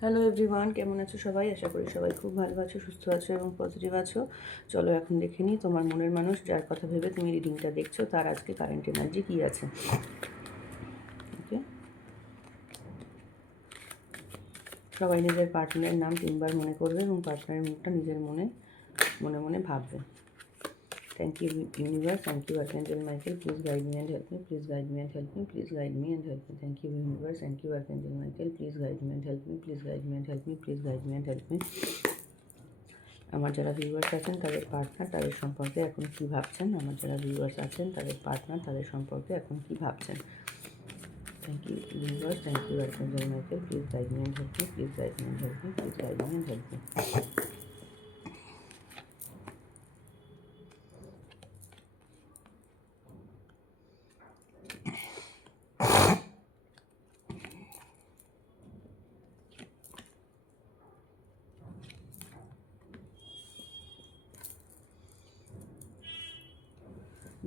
Hello everyone, কেমন আছো সবাই? আশা করি সবাই খুব ভালো আছো, সুস্থ আছো এবং পজিটিভ আছো। চলো এখন দেখে নিই তোমার মনের মানুষ, যার কথা ভেবে তুমি রিডিংটা দেখছো, তার আজকে কারেন্ট এনার্জি কী আছে। ওকে, সবাই নিজের পার্টনারের নাম 3বার মনে করবে এবং পার্টনারের মুখটা নিজের মনে মনে মনে ভাববে। Thank you universe, thank you archangel Michael, please guide me and help me, please guide me and help me, please guide me and help me. Thank you universe, thank you archangel Michael, please guide me and help me, please guide me and help me, please guide me and help me. আমার যারা viewers আছেন তাদের partner তাদের সম্পর্কে এখন কী ভাবছেন, আমার যারা ভিউয়ার্স আছেন তাদের পার্টনার তাদের সম্পর্কে এখন কী ভাবছেন। Thank you viewers, thank you archangel Michael, please guide me and help me, please guide me and help me, please guide me and help me.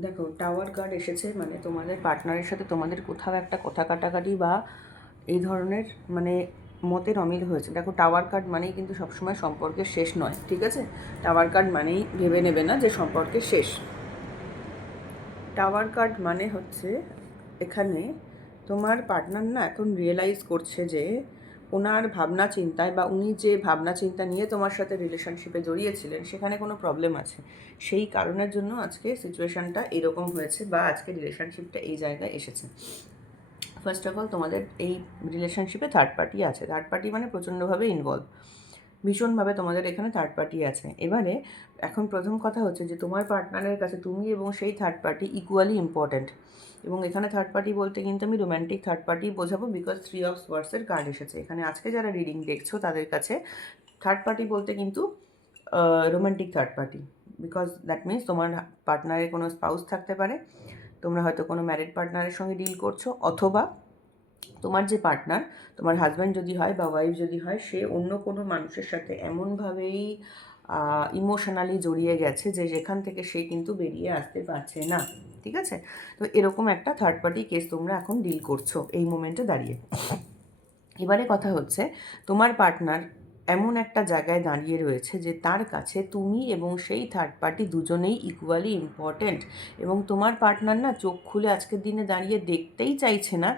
দেখো, টাওয়ার কার্ড এসেছে, মানে তোমাদের পার্টনারের সাথে তোমাদের কোথাও একটা কথা কাটাকাটি বা এই ধরনের মানে মতের অমিল হয়েছে। দেখো, টাওয়ার কার্ড মানেই কিন্তু সবসময় সম্পর্কের শেষ নয়, ঠিক আছে? টাওয়ার কার্ড মানেই ভেবে নেবে না যে সম্পর্কের শেষ। টাওয়ার কার্ড মানে হচ্ছে এখানে তোমার পার্টনার না এখন রিয়েলাইজ করছে যে ওনার ভাবনা চিন্তায় বা উনি যে ভাবনা চিন্তা নিয়ে তোমার সাথে রিলেশনশিপে জড়িয়েছিলেন সেখানে কোনো প্রবলেম আছে। সেই কারণের জন্য আজকে সিচুয়েশানটা এরকম হয়েছে বা আজকে রিলেশনশিপটা এই জায়গায় এসেছে। ফার্স্ট অফ অল, তোমাদের এই রিলেশনশিপে থার্ড পার্টি আছে। থার্ড পার্টি মানে প্রচণ্ডভাবে ইনভলভ, ভীষণভাবে তোমাদের এখানে থার্ড পার্টি আছে। এবারে এখন প্রথম কথা হচ্ছে যে তোমার পার্টনারের কাছে তুমি এবং সেই থার্ড পার্টি ইকুয়ালি ইম্পর্ট্যান্ট। এবং এখানে থার্ড পার্টি বলতে কিন্তু আমি রোম্যান্টিক থার্ড পার্টি বোঝাবো, বিকজ 3 অফ ওয়ার্ডসের কার্ড এসেছে এখানে। আজকে যারা রিডিং দেখছো তাদের কাছে থার্ড পার্টি বলতে কিন্তু romantic third party, because that means তোমার পার্টনারের কোনো স্পাউস থাকতে পারে, তোমরা হয়তো কোনো ম্যারিড পার্টনারের সঙ্গে ডিল করছো, অথবা তোমার যে পার্টনার, তোমার হাজব্যান্ড যদি হয় বা ওয়াইফ যদি হয়, সে অন্য কোনো মানুষের সাথে এমনভাবেই ইমোশনালি জড়িয়ে গেছে যে যেখান থেকে সে কিন্তু বেরিয়ে আসতে পারছে না, ঠিক আছে? তো এরকম একটা থার্ড পার্টি কেস তোমরা এখন ডিল করছো এই মোমেন্টে দাঁড়িয়ে। এবারে কথা হচ্ছে, তোমার পার্টনার এমন একটা জায়গায় দাঁড়িয়ে রয়েছে যে তার কাছে তুমি এবং সেই থার্ড পার্টি দুজনেই ইকুয়ালি ইম্পর্ট্যান্ট। এবং তোমার পার্টনার না চোখ খুলে আজকের দিনে দাঁড়িয়ে দেখতেই চাইছে না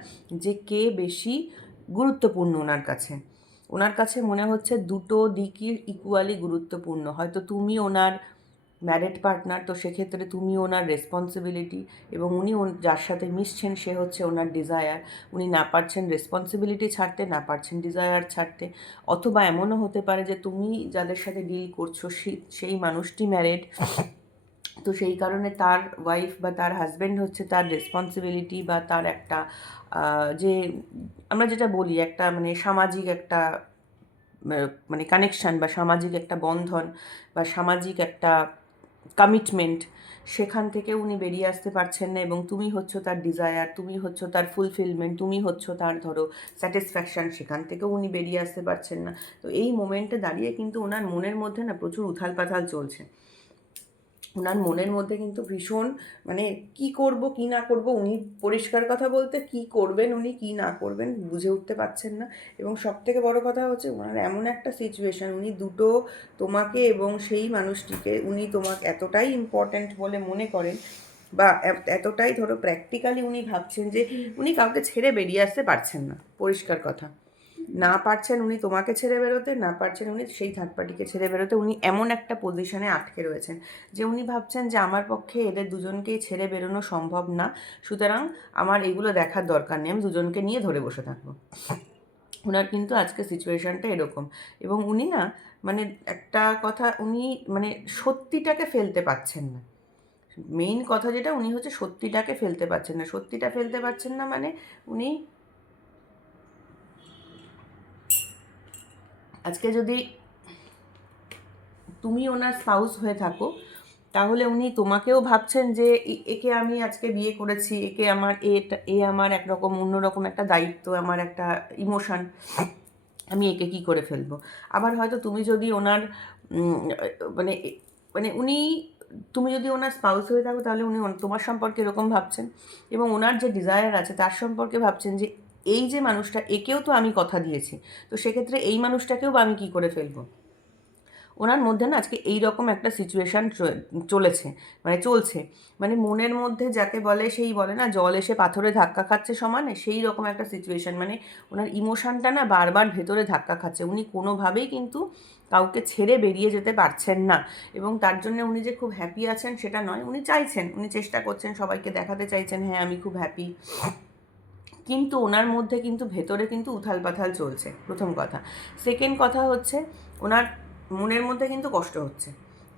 যে কে বেশি গুরুত্বপূর্ণ ওনার কাছে। ওনার কাছে মনে হচ্ছে দুটো দিকই ইকুয়ালি গুরুত্বপূর্ণ। হয়তো তুমি ওনার ম্যারিড পার্টনার, তো সেক্ষেত্রে তুমি ওনার রেসপন্সিবিলিটি, এবং উনি যার সাথে মিশছেন সে হচ্ছে ওনার ডিজায়ার। উনি না পারছেন রেসপন্সিবিলিটি ছাড়তে, না পারছেন ডিজায়ার ছাড়তে। অথবা এমনও হতে পারে যে তুমি যাদের সাথে ডিল করছো সেই মানুষটি ম্যারিড, তো সেই কারণে তার ওয়াইফ বা তার হাজব্যান্ড হচ্ছে তার রেসপন্সিবিলিটি বা তার একটা যে আমরা যেটা বলি একটা মানে সামাজিক একটা মানে কানেকশান বা সামাজিক একটা বন্ধন বা সামাজিক একটা কমিটমেন্ট, সেখান থেকে উনি বেরিয়ে আসতে পারছেন না। এবং তুমি হচ্ছ তার ডিজায়ার, তুমি হচ্ছ তার ফুলফিলমেন্ট, তুমি হচ্ছ তার ধরো স্যাটিসফ্যাকশান, সেখান থেকেও উনি বেরিয়ে আসতে পারছেন না। তো এই মোমেন্টে দাঁড়িয়ে কিন্তু ওনার মনের মধ্যে না প্রচুর উথাল পাথাল চলছে। ওনার মনের মধ্যে কিন্তু ভীষণ মানে কি করব কি না করব, উনি পরিষ্কার কথা বলতে কি করবেন উনি কি না করবেন বুঝে উঠতে পারছেন না। এবং সবথেকে বড় কথা হচ্ছে ওনার এমন একটা সিচুয়েশান, উনি দুটো তোমাকে এবং সেই মানুষটিকে উনি তোমাকে এতটাই ইম্পর্ট্যান্ট বলে মনে করেন বা এতটাই ধরো প্র্যাকটিক্যালি উনি ভাবছেন যে উনি কাউকে ছেড়ে বেরিয়ে আসতে পারছেন না। পরিষ্কার কথা, না পারছেন উনি তোমাকে ছেড়ে বেরোতে, না পারছেন উনি সেই থার্ড পার্টিকে ছেড়ে বেরোতে। উনি এমন একটা পজিশনে আটকে রয়েছেন যে উনি ভাবছেন যে আমার পক্ষে এদের দুজনকেই ছেড়ে বেরোনো সম্ভব না, সুতরাং আমার এগুলো দেখার দরকার নেই, আমি দুজনকে নিয়ে ধরে বসে থাকবো। ওনার কিন্তু আজকে সিচুয়েশানটা এরকম। এবং উনি না মানে একটা কথা, উনি মানে সত্যিটাকে ফেলতে পারছেন না। মেইন কথা যেটা, উনি হচ্ছে সত্যিটাকে ফেলতে পারছেন না। সত্যিটা ফেলতে পারছেন না মানে উনি আজকে যদি তুমি ওনার স্পাউস হয়ে থাকো, তাহলে উনি তোমাকেও ভাবছেন যে একে আমি আজকে বিয়ে করেছি, একে আমার এ আমার একরকম অন্যরকম একটা দায়িত্ব, আমার একটা ইমোশন, আমি একে কী করে ফেলবো। আবার হয়তো তুমি যদি ওনার মানে মানে উনি তুমি যদি ওনার স্পাউস হয়ে থাকো তাহলে উনি তোমার সম্পর্কে এরকম ভাবছেন। এবং ওনার যে ডিজায়ার আছে তার সম্পর্কে ভাবছেন যে এই যে মানুষটা, একেও তো আমি কথা দিয়েছি, তো সেক্ষেত্রে এই মানুষটাকেও বা আমি কী করে ফেলবো? ওনার মধ্যে না আজকে এই রকম একটা সিচুয়েশান চলেছে, মানে চলছে, মানে মনের মধ্যে যাকে বলে, সেই বলে না জল এসে পাথরে ধাক্কা খাচ্ছে সমানে, সেই রকম একটা সিচুয়েশান। মানে ওনার ইমোশানটা না বারবার ভেতরে ধাক্কা খাচ্ছে, উনি কোনোভাবেই কিন্তু কাউকে ছেড়ে বেরিয়ে যেতে পারছেন না। এবং তার জন্য উনি যে খুব হ্যাপি আছেন সেটা নয়, উনি চাইছেন, উনি চেষ্টা করছেন, সবাইকে দেখাতে চাইছেন হ্যাঁ আমি খুব হ্যাপি, কিন্তু ওনার মধ্যে কিন্তু ভেতরে কিন্তু উথাল পাথাল চলছে, প্রথম কথা। সেকেন্ড কথা হচ্ছে, ওনার মনের মধ্যে কিন্তু কষ্ট হচ্ছে,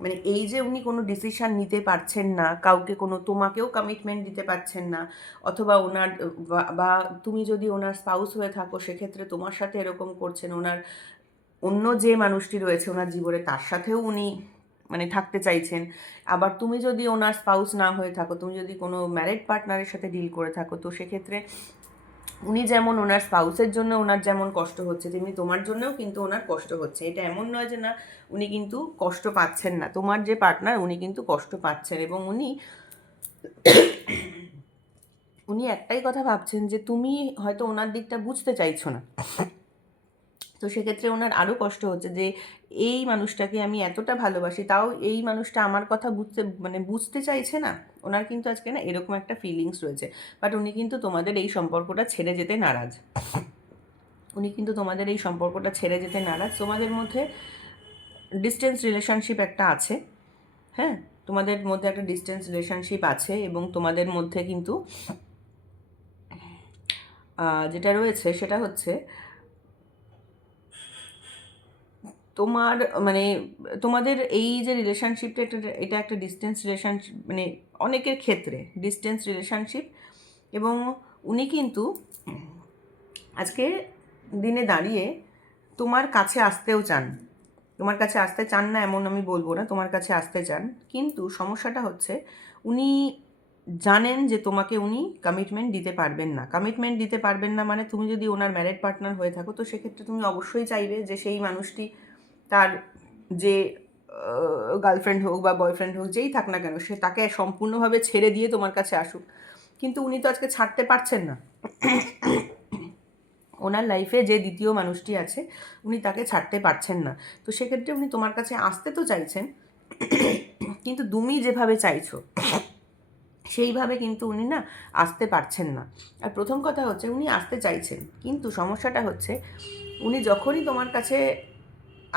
মানে এই যে উনি কোনো ডিসিশান নিতে পারছেন না, কাউকে কোনো, তোমাকেও কমিটমেন্ট দিতে পারছেন না, অথবা ওনার বা তুমি যদি ওনার স্পাউস হয়ে থাকো সেক্ষেত্রে তোমার সাথে এরকম করছেন, ওনার অন্য যে মানুষটি রয়েছে ওনার জীবনে তার সাথেও উনি মানে থাকতে চাইছেন। আবার তুমি যদি ওনার স্পাউস না হয়ে থাকো, তুমি যদি কোনো ম্যারেড পার্টনারের সাথে ডিল করে থাকো, তো সেক্ষেত্রে উনি যেমন ওনার স্পাউসের জন্য ওনার যেমন কষ্ট হচ্ছে, তেমনি তোমার জন্যও কিন্তু ওনার কষ্ট হচ্ছে। এটা এমন নয় যে না উনি কিন্তু কষ্ট পাচ্ছেন না, তোমার যে পার্টনার উনি কিন্তু কষ্ট পাচ্ছেন, এবং উনি একটাই কথা ভাবছেন যে তুমি হয়তো ওনার দিকটা বুঝতে চাইছো না। তো সেক্ষেত্রে ওনার আরও কষ্ট হচ্ছে যে এই মানুষটাকে আমি এতটা ভালোবাসি, তাও এই মানুষটা আমার কথা বুঝতে চাইছে না। ওনার কিন্তু আজকে না এরকম একটা ফিলিংস রয়েছে, বাট উনি কিন্তু তোমাদের এই সম্পর্কটা ছেড়ে যেতে নারাজ। উনি কিন্তু তোমাদের এই সম্পর্কটা ছেড়ে যেতে নারাজ। তোমাদের মধ্যে ডিস্টেন্স রিলেশনশিপ একটা আছে, হ্যাঁ, তোমাদের মধ্যে একটা ডিস্টেন্স রিলেশনশিপ আছে, এবং তোমাদের মধ্যে কিন্তু যেটা রয়েছে সেটা হচ্ছে তোমার মানে তোমাদের এই যে রিলেশনশিপটা, এটা একটা ডিস্টেন্স রিলেশনশিপ, মানে অনেকের ক্ষেত্রে ডিস্টেন্স রিলেশনশিপ। এবং উনি কিন্তু আজকে দিনে দাঁড়িয়ে তোমার কাছে আসতেও চান, তোমার কাছে আসতে চান না এমন আমি বলবো না, তোমার কাছে আসতে চান, কিন্তু সমস্যাটা হচ্ছে উনি জানেন যে তোমাকে উনি কমিটমেন্ট দিতে পারবেন না। কমিটমেন্ট দিতে পারবেন না মানে তুমি যদি ওনার ম্যারেড পার্টনার হয়ে থাকো, তো সেক্ষেত্রে তুমি অবশ্যই চাইবে যে সেই মানুষটি তার যে গার্লফ্রেন্ড হোক বা বয়ফ্রেন্ড হোক, যেই থাক না কেন, সে তাকে সম্পূর্ণভাবে ছেড়ে দিয়ে তোমার কাছে আসুক। কিন্তু উনি তো আজকে ছাড়তে পারছেন না। ওনার লাইফে যে দ্বিতীয় মানুষটি আছে উনি তাকে ছাড়তে পারছেন না। তো সেক্ষেত্রে উনি তোমার কাছে আসতে তো চাইছেন, কিন্তু তুমি যেভাবে চাইছো সেইভাবে কিন্তু উনি না আসতে পারছেন না। আর প্রথম কথা হচ্ছে উনি আসতে চাইছেন, কিন্তু সমস্যাটা হচ্ছে উনি যখনই তোমার কাছে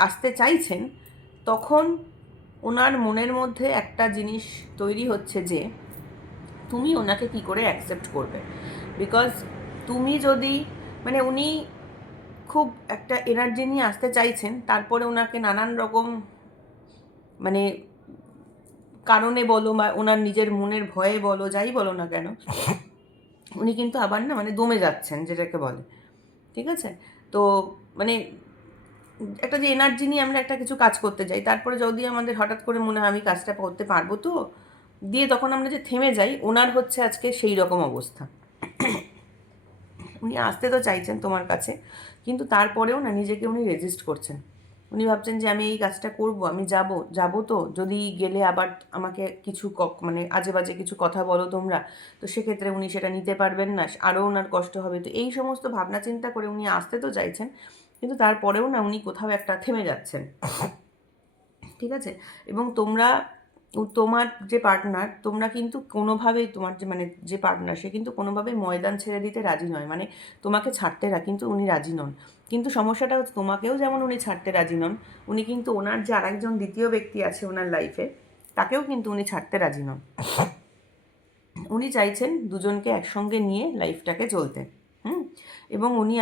আসতে চাইছেন তখন ওনার মনের মধ্যে একটা জিনিস তৈরি হচ্ছে যে তুমি ওনাকে কী করে অ্যাকসেপ্ট করবে। বিকজ তুমি যদি মানে উনি খুব একটা এনার্জি নিয়ে আসতে চাইছেন, তারপরে ওনাকে নানান রকম মানে কারণে বলো বা ওনার নিজের মনের ভয়ে বলো, যাই বলো না কেন, উনি কিন্তু আবার না মানে দমে যাচ্ছেন যেটাকে বলে, ঠিক আছে? তো মানে একটা যে এনার্জি নিয়ে আমরা একটা কিছু কাজ করতে যাই, তারপরে যদি আমাদের হঠাৎ করে মনে হয় আমি কাজটা করতে পারবো তো, দিয়ে তখন আমরা যে থেমে যাই, ওনার হচ্ছে আজকে সেই রকম অবস্থা। উনি আসতে তো চাইছেন তোমার কাছে, কিন্তু তারপরেও না নিজেকে উনি রেজিস্ট করছেন। উনি ভাবছেন যে আমি এই কাজটা করব, আমি যাব তো, যদি গেলে আবার আমাকে কিছু মানে আজে বাজে কিছু কথা বলো তোমরা, তো সেক্ষেত্রে উনি সেটা নিতে পারবেন না, আরও ওনার কষ্ট হবে। তো এই সমস্ত ভাবনা চিন্তা করে উনি আসতে তো চাইছেন, কিন্তু তারপরেও না উনি কোথাও একটা থেমে যাচ্ছেন, ঠিক আছে? এবং তোমার যে পার্টনার, তোমরা কিন্তু কোনোভাবেই তোমার যে মানে যে পার্টনার, সে কিন্তু কোনোভাবেই ময়দান ছেড়ে দিতে রাজি নয়, মানে তোমাকে ছাড়তে কিন্তু উনি রাজি নন। কিন্তু সমস্যাটা হচ্ছে তোমাকেও যেমন উনি ছাড়তে রাজি নন, উনি কিন্তু ওনার যে আরেকজন দ্বিতীয় ব্যক্তি আছে ওনার লাইফে, তাকেও কিন্তু উনি ছাড়তে রাজি নন। উনি চাইছেন দুজনকে একসঙ্গে নিয়ে লাইফটাকে চলতে। এবং উনি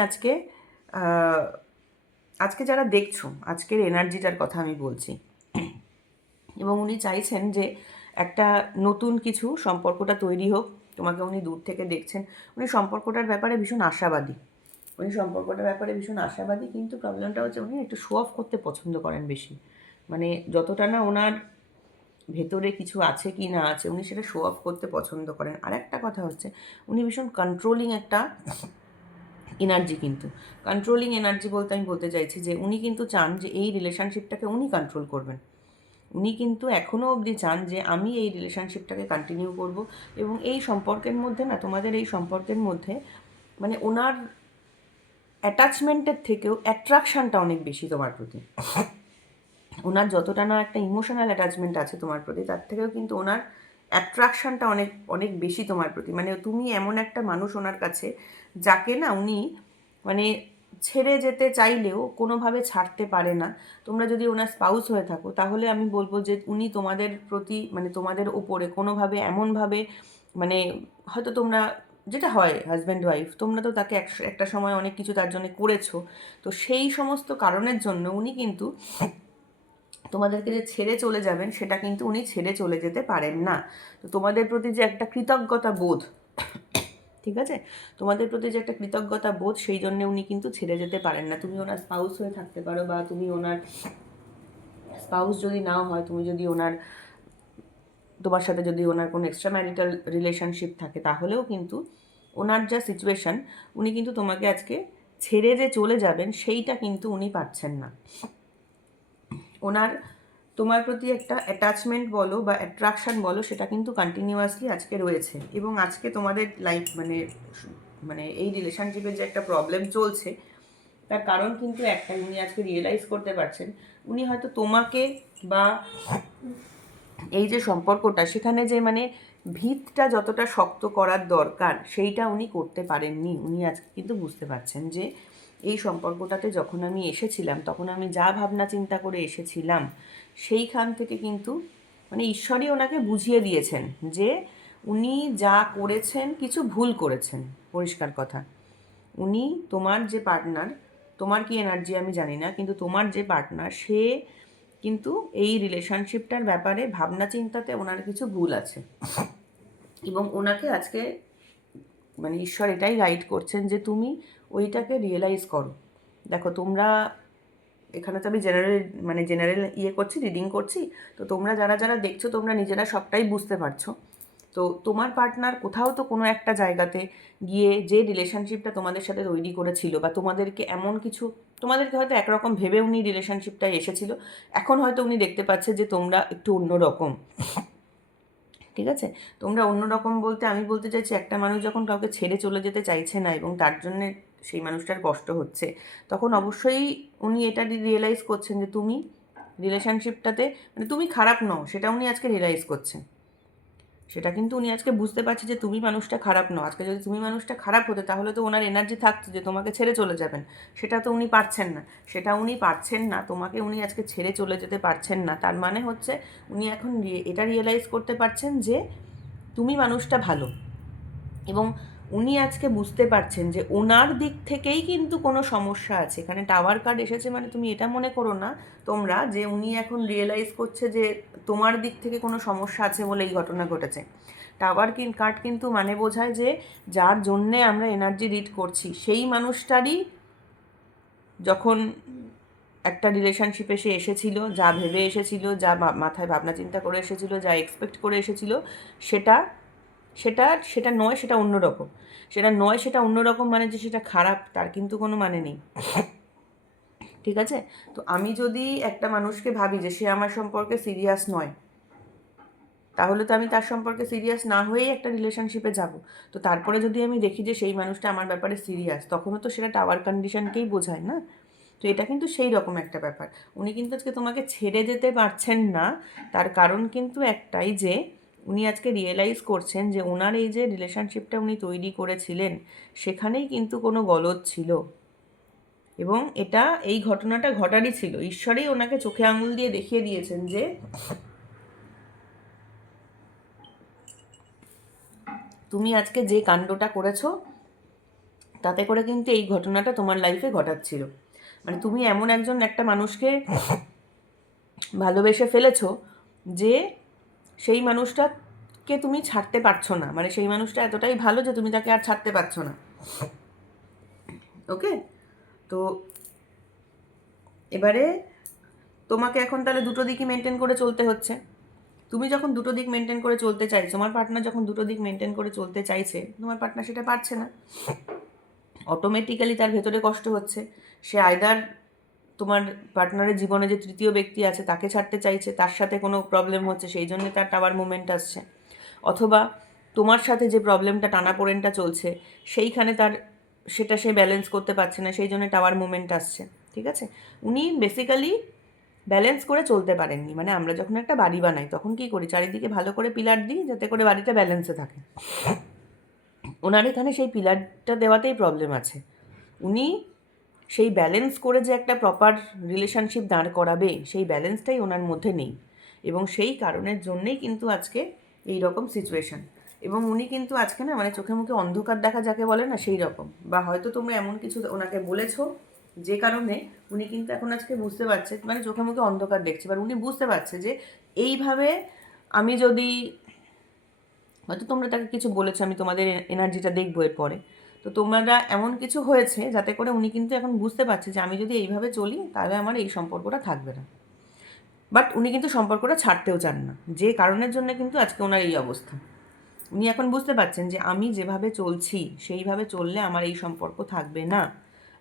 আজকে যারা দেখছো, আজকের এনার্জিটার কথা আমি বলছি, এবং উনি চাইছেন যে একটা নতুন কিছু সম্পর্কটা তৈরি হোক, তোমাকে উনি দূর থেকে দেখছেন। উনি সম্পর্কটার ব্যাপারে ভীষণ আশাবাদী, কিন্তু প্রবলেমটা হচ্ছে উনি একটু শো অফ করতে পছন্দ করেন বেশি। মানে যতটা না ওনার ভেতরে কিছু আছে কি না আছে, উনি সেটা শো অফ করতে পছন্দ করেন। আর একটা কথা হচ্ছে উনি ভীষণ কন্ট্রোলিং একটা এনার্জি, কিন্তু কন্ট্রোলিং এনার্জি বলতে আমি বলতে চাইছি যে উনি কিন্তু চান যে এই রিলেশনশিপটাকে উনি কন্ট্রোল করবেন। উনি কিন্তু এখনও অবধি চান যে আমি এই রিলেশনশিপটাকে কন্টিনিউ করব, এবং এই সম্পর্কের মধ্যে না, তোমাদের এই সম্পর্কের মধ্যে মানে ওনার অ্যাটাচমেন্টের থেকেও অ্যাট্রাকশানটা অনেক বেশি তোমার প্রতি। ওনার যতটা না একটা ইমোশনাল অ্যাটাচমেন্ট আছে তোমার প্রতি, তার থেকেও কিন্তু ওনার অ্যাট্রাকশানটা অনেক অনেক বেশি তোমার প্রতি। মানে তুমি এমন একটা মানুষ ওনার কাছে, যাকে না উনি মানে ছেড়ে যেতে চাইলেও কোনোভাবে ছাড়তে পারে না। তোমরা যদি ওনার স্পাউস হয়ে থাকো, তাহলে আমি বলবো যে উনি তোমাদের প্রতি মানে তোমাদের ওপরে কোনোভাবে এমনভাবে মানে হয়তো তোমরা, যেটা হয় হাজব্যান্ড ওয়াইফ, তোমরা তো তাকে একটা সময় অনেক কিছু তার জন্য করেছো, তো সেই সমস্ত কারণের জন্য উনি কিন্তু তোমাদেরকে যে ছেড়ে চলে যাবেন, সেটা কিন্তু উনি ছেড়ে চলে যেতে পারেন না। তো তোমাদের প্রতি যে একটা কৃতজ্ঞতা বোধ, ঠিক আছে, তোমাদের প্রতি যে একটা কৃতজ্ঞতা বোধ, সেই জন্য উনি কিন্তু ছেড়ে যেতে পারেন না। তুমি ওনার স্পাউস হয়ে থাকতে পারো, বা তুমি ওনার স্পাউস যদি নাও হয়, তুমি যদি ওনার, তোমার সাথে যদি ওনার কোনো এক্সট্রা ম্যারিটাল রিলেশনশিপ থাকে, তাহলেও কিন্তু ওনার যা সিচুয়েশান, উনি কিন্তু তোমাকে আজকে ছেড়ে যে চলে যাবেন সেইটা কিন্তু উনি পারছেন না। ওনার তোমার প্রতি একটা অ্যাটাচমেন্ট বলো বা অ্যাট্রাকশান বলো, সেটা কিন্তু কন্টিনিউয়াসলি আজকে রয়েছে। এবং আজকে তোমাদের লাইফ মানে মানে এই রিলেশনশিপের যে একটা প্রবলেম চলছে, তার কারণ কিন্তু একটাই, উনি আজকে রিয়েলাইজ করতে পারছেন উনি হয়তো তোমাকে বা এই যে সম্পর্কটা, সেখানে যে মানে ভিতটা যতটা শক্ত করার দরকার, সেইটা উনি করতে পারেননি। উনি আজকে কিন্তু বুঝতে পারছেন যে এই সম্পর্কটাতে যখন আমি এসেছিলাম, তখন আমি যা ভাবনা চিন্তা করে এসেছিলাম, সেইখান থেকে কিন্তু মানে ঈশ্বরই ওনাকে বুঝিয়ে দিয়েছেন যে উনি যা করেছেন কিছু ভুল করেছেন। পরিষ্কার কথা, উনি তোমার যে পার্টনার, তোমার কি এনার্জি আমি জানি না, কিন্তু তোমার যে পার্টনার, সে কিন্তু এই রিলেশনশিপটার ব্যাপারে ভাবনা চিন্তাতে ওনার কিছু ভুল আছে। এবং ওনাকে আজকে মানে ঈশ্বর এটাই গাইড করছেন যে তুমি ওইটাকে রিয়েলাইজ করো। দেখো তোমরা, এখানে তো আমি জেনারেল করছি, রিডিং করছি, তো তোমরা যারা যারা দেখছো, তোমরা নিজেরা সবটাই বুঝতে পারছো। তো তোমার পার্টনার কোথাও তো কোনো একটা জায়গাতে গিয়ে যে রিলেশনশিপটা তোমাদের সাথে তৈরি করেছিল, বা তোমাদেরকে এমন কিছু, তোমাদেরকে হয়তো একরকম ভেবে উনি রিলেশনশিপটায় এসেছিল, এখন হয়তো উনি দেখতে পাচ্ছে যে তোমরা একটু অন্যরকম, ঠিক আছে। তোমরা অন্যরকম বলতে আমি বলতে চাইছি, একটা মানুষ যখন কাউকে ছেড়ে চলে যেতে চাইছে না এবং তার জন্যে সেই মানুষটার কষ্ট হচ্ছে, তখন অবশ্যই উনি এটা রিয়েলাইজ করছেন যে তুমি রিলেশনশিপটাতে মানে তুমি খারাপ নও, সেটা উনি আজকে রিয়েলাইজ করছেন। সেটা কিন্তু উনি আজকে বুঝতে পারছে যে তুমি মানুষটা খারাপ নও। আজকে যদি তুমি মানুষটা খারাপ হতে, তাহলে তো ওনার এনার্জি থাকতো যে তোমাকে ছেড়ে চলে যাবেন। সেটা তো উনি পারছেন না, সেটা উনি পারছেন না, তোমাকে উনি আজকে ছেড়ে চলে যেতে পারছেন না। তার মানে হচ্ছে উনি এখন এটা রিয়েলাইজ করতে পারছেন যে তুমি মানুষটা ভালো। এবং উনি আজকে বুঝতে পারছেন যে ওনার দিক থেকেই কিন্তু কোনো সমস্যা আছে। এখানে টাওয়ার কার্ড এসেছে, মানে তুমি এটা মনে করো না তোমরা যে উনি এখন রিয়েলাইজ করছে যে তোমার দিক থেকে কোনো সমস্যা আছে বলে এই ঘটনা ঘটেছে। টাওয়ার কার্ড কিন্তু মানে বোঝায় যে যার জন্যে আমরা এনার্জি রিড করছি, সেই মানুষটারই যখন একটা রিলেশনশিপে সে এসেছিল, যা ভেবে এসেছিল, যা মাথায় ভাবনা চিন্তা করে এসেছিল, যা এক্সপেক্ট করে এসেছিল, সেটা সেটা সেটা নয়, সেটা অন্যরকম। সেটা নয়, সেটা অন্যরকম মানে যে সেটা খারাপ, তার কিন্তু কোনো মানে নেই, ঠিক আছে। তো আমি যদি একটা মানুষকে ভাবি যে সে আমার সম্পর্কে সিরিয়াস নয়, তাহলে তো আমি তার সম্পর্কে সিরিয়াস না হয়েই একটা রিলেশনশিপে যাব। তো তারপরে যদি আমি দেখি যে সেই মানুষটা আমার ব্যাপারে সিরিয়াস, তখনও তো সেটা টাওয়ার কন্ডিশনকেই বোঝায় না। তো এটা কিন্তু সেই রকম একটা ব্যাপার। উনি কিন্তু আজকে তোমাকে ছেড়ে যেতে পারছেন না, তার কারণ কিন্তু একটাই, যে উনি আজকে রিয়েলাইজ করছেন যে ওনার এই যে রিলেশনশিপটা উনি তৈরি করেছিলেন, সেখানেই কিন্তু কোনো গলদ ছিল। এবং এটা এই ঘটনাটা ঘটারই ছিল, ঈশ্বরই ওনাকে চোখে আঙুল দিয়ে দেখিয়ে দিয়েছেন যে তুমি আজকে যে কাণ্ডটা করেছো, তাতে করে কিন্তু এই ঘটনাটা তোমার লাইফে ঘটাচ্ছিল। মানে তুমি এমন একজন একটা মানুষকে ভালোবেসে ফেলেছো যে সেই মানুষটাকে তুমি ছাড়তে পারছো না। মানে সেই মানুষটা এতটাই ভালো যে তুমি তাকে আর ছাড়তে পারছো না। ওকে, তো এবারে তোমাকে এখন তাহলে দুটো দিকই মেনটেন করে চলতে হচ্ছে। তুমি যখন দুটো দিক মেনটেন করে চলতে চাইছো, তোমার পার্টনার যখন দুটো দিক মেনটেন করে চলতে চাইছে, তোমার পার্টনার সেটা পারছে না, অটোমেটিক্যালি তার ভেতরে কষ্ট হচ্ছে। সে আইদার তোমার পার্টনারের জীবনে যে তৃতীয় ব্যক্তি আছে তাকে ছাড়তে চাইছে, তার সাথে কোনো প্রবলেম হচ্ছে, সেই জন্য তার টাওয়ার মুভমেন্ট আসছে, অথবা তোমার সাথে যে প্রবলেমটা টানাপোড়েনটা চলছে, সেইখানে তার সেটা সে ব্যালেন্স করতে পারছে না, সেই জন্য টাওয়ার মুভমেন্ট আসছে। ঠিক আছে, উনি বেসিক্যালি ব্যালেন্স করে চলতে পারেননি। মানে আমরা যখন একটা বাড়ি বানাই তখন কী করি, চারিদিকে ভালো করে পিলার দিই যাতে করে বাড়িটা ব্যালেন্সে থাকে। ওনার এখানে সেই পিলারটা দেওয়াতেই প্রবলেম আছে। উনি সেই ব্যালেন্স করে যে একটা প্রপার রিলেশনশিপ দাঁড় করাবে, সেই ব্যালেন্সটাই ওনার মধ্যে নেই, এবং সেই কারণের জন্যেই কিন্তু আজকে এই রকম সিচুয়েশান। এবং উনি কিন্তু আজকে না, মানে চোখে মুখে অন্ধকার দেখা যাকে বলে না, সেই রকম। বা হয়তো তোমরা এমন কিছু ওনাকে বলেছো যে কারণে উনি কিন্তু এখন আজকে বুঝতে পারছে, মানে চোখে মুখে অন্ধকার দেখছে, এবার উনি বুঝতে পারছে যে এইভাবে আমি যদি, হয়তো তোমরা তাকে কিছু বলেছো, আমি তোমাদের এনার্জিটা দেখবো এরপরে, তো তোমরা এমন কিছু হয়েছে যাতে করে উনি কিন্তু এখন বুঝতে পারছে যে আমি যদি এইভাবে চলি তাহলে আমার এই সম্পর্কটা থাকবে না। বাট উনি কিন্তু সম্পর্কটা ছাড়তেও চান না, যে কারণের জন্য কিন্তু আজকে ওনার এই অবস্থা। উনি এখন বুঝতে পারছেন যে আমি যেভাবে চলছি সেইভাবে চললে আমার এই সম্পর্ক থাকবে না,